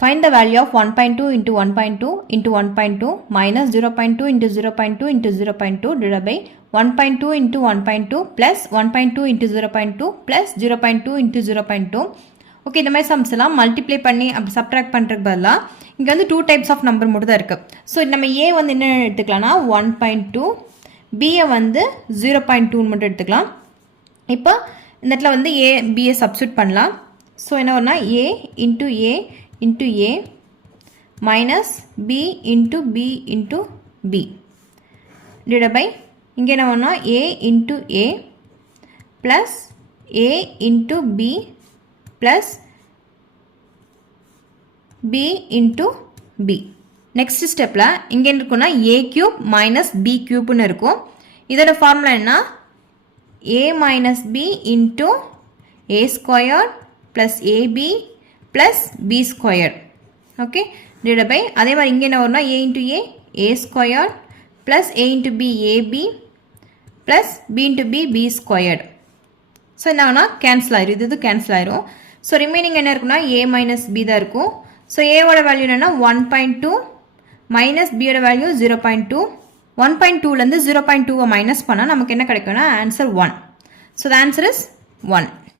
Find the value of 1.2 into 1.2 into 1.2 minus 0.2 into 0.2 into 0.2 divided by 1.2 into 1.2 plus 1.2 into 0.2 plus 0.2 into 0.2. Okay, இந்த மாதிரி sums எல்லாம் multiply பண்ணி அப்படி subtract பண்ணுறதுக்கு பதிலாக இங்கே வந்து 2 டைப்ஸ் ஆஃப் நம்பர் மட்டும் தான் இருக்குது. ஸோ நம்ம ஏ வந்து என்ன எடுத்துக்கலாம்னா 1.2, பியை வந்து 0.2 மட்டும் எடுத்துக்கலாம். இப்போ இந்த இடத்துல வந்து ஏ பியை சப்ஸ்டியூட் பண்ணலாம். ஸோ என்ன வரும்னா A into A into a minus b into b into b divided by இங்கே என்ன வரும்னா a into a plus a into b plus b into b. Next ஸ்டெப்பில் இங்கே இருக்குன்னா a cube minus b cubeன்னு இருக்கும். இதோட ஃபார்முலா என்ன? a minus b into a squared plus ab plus b squared. Okay, divided by அதே மாதிரி இங்கே என்ன வரும்னா a into a squared plus a into b ab plus b into b b squared. So என்னன்னா cancel ஆயிரும், இது cancel ஆயிரும். So remaining என்ன இருக்குன்னா a minus b தான் இருக்கும். ஸோ ஏவோட வேல்யூ என்னன்னா 1.2 மைனஸ் பியோட வேல்யூ 0.2. 1.2லேருந்து 0.2 மைனஸ் பண்ணால் நமக்கு என்ன கிடைக்கும்னா answer 1. So the answer is 1.